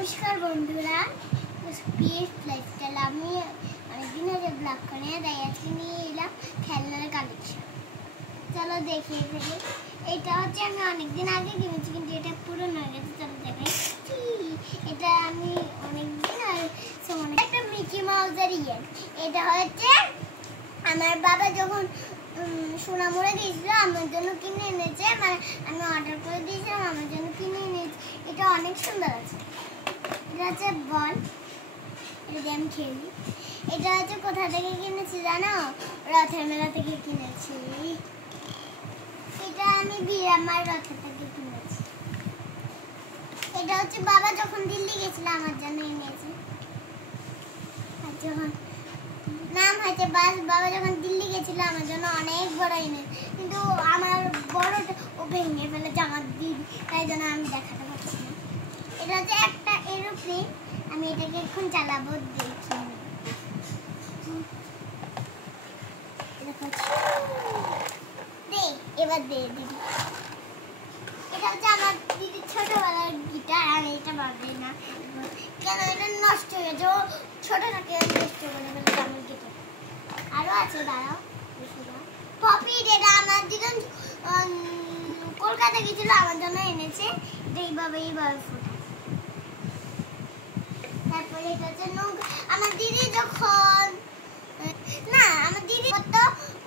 নমস্কার বন্ধুরা, PS lifestyle আমি অনেকদিন আগে ব্লগ করে তাই আজকে নিয়ে এলাম খেলনার কালেকশন। চলো দেখিয়ে ফেলি। এটা হচ্ছে আমি অনেকদিন আগে কিনেছি কিন্তু এটা পুরনো হয়ে গেছে। চলো দেখাই। এটা আমি অনেকদিন একটা মিকি মাউসের এটা হচ্ছে আমার বাবা যখন সোনামুড়ে দিয়েছিল আমার জন্য কিনে এনেছে, মানে আমি অর্ডার করে দিয়েছিলাম আমার জন্য কিনে এনেছে। এটা অনেক সুন্দর আছে। এটা হচ্ছে বল, এটা দিয়ে আমি খেলি। এটা হচ্ছে কোথা থেকে কিনেছি জানো? রথের মেলা থেকে কিনেছি। এটা আমি বিরামার রথের থেকে কিনেছি। এটা হচ্ছে বাবা যখন দিল্লি গেছিল আমার জন্য এনেছে। আর যখন নাম হয়েছে বাস, বাবা যখন দিল্লি গেছিল আমার জন্য অনেক বড় এনেছে, কিন্তু আমার বড়টা ও ভেঙে ফেলেছে আমার দিদি, তাই জন্য আমি দেখাতে পারছি না। এটা হচ্ছে একটা এরোপ্লেন, আমি এটাকে এখন চালাবো, দেখি। এবার দে দিদি। এটা হচ্ছে আমার দিদির ছোটবেলার গিটার, আর এটা বাজে না কেন, এটা নষ্ট হয়ে গেছে। ও ছোট থাকে নষ্ট করে ফেলেছে আমার গিটার। আরো আছে, দাঁড়াও। পপি, এটা আমার দিদি কলকাতা গেছিল আমার জন্য এনেছে। এইভাবে ফোটা। তারপরে এটা হচ্ছে আমার দিদি যখন আমার দিদি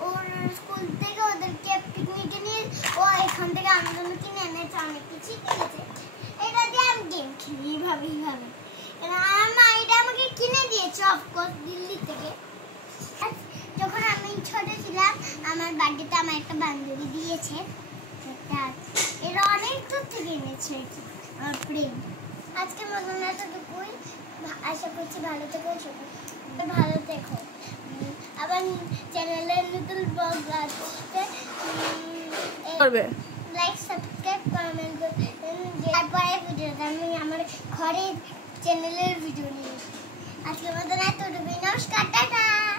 ওর স্কুল থেকে ওদেরকে পিকনিকে নিয়ে ও এখান থেকে আমার জন্য কিনে এনেছে, অনেক কিছু কিনেছে। এটা দিয়ে আমি গেম খেলি এইভাবে। আমার মা এটা আমাকে কিনে দিয়েছে অফকোর্স দিল্লি থেকে। যখন আমি ছোট ছিলাম আমার বার্থডেতে আমার একটা বান্ধবী দিয়েছে। এরা অনেক দূর থেকে এনেছে আমার ফ্রেন্ড। আজকের মতন এতটুকুই, আশা করছি ভালো থেকো, ভালো থেকো। আবার চ্যানেলের নতুন ব্লগ আসছে, লাইক সাবস্ক্রাইব কমেন্ট করবেন। তারপরে ভিডিওটা আমি আমার ঘরের চ্যানেলের ভিডিও নিয়ে আজকের মতন এতটুকুই। নমস্কার, টাটা।